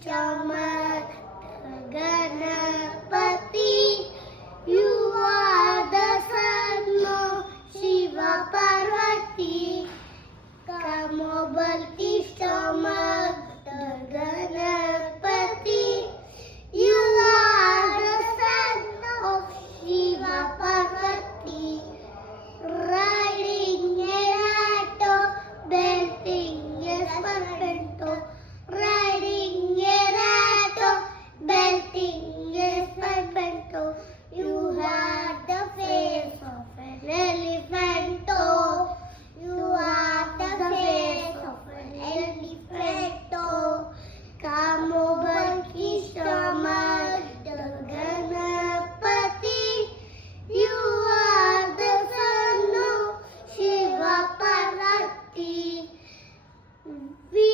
Stomach, Ganapati, you are the son of Shiva Parvati. Kamo Balti Stomach, Ganapati, you are the son of Shiva Parvati. Riding a rato, belting a serpento. Riding a rato, belting a serpento. You have the face of an elephanto. You have the face of an elephanto. Kamo Balki Stomach, Ganapati. You are the son of Shiva Parvati. We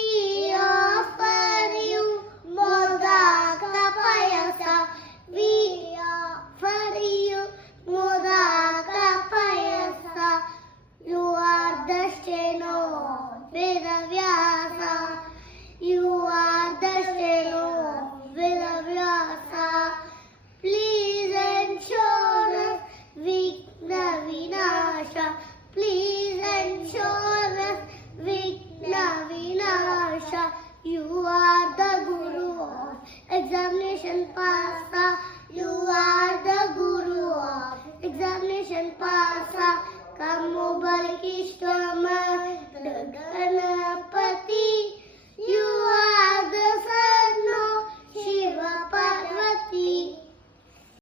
offer you Modaka Payasa. We offer you Modaka Payasa. You are the steno Vedavyasa. You are the steno Vedavyasa. Please ensure us Vigna Vinasha. Please ensure us Vigna Vinasha. You are the Guru of examination pasa. You are the Guru of examination pasa. Kamo Balki Stomach, Ganapati. You are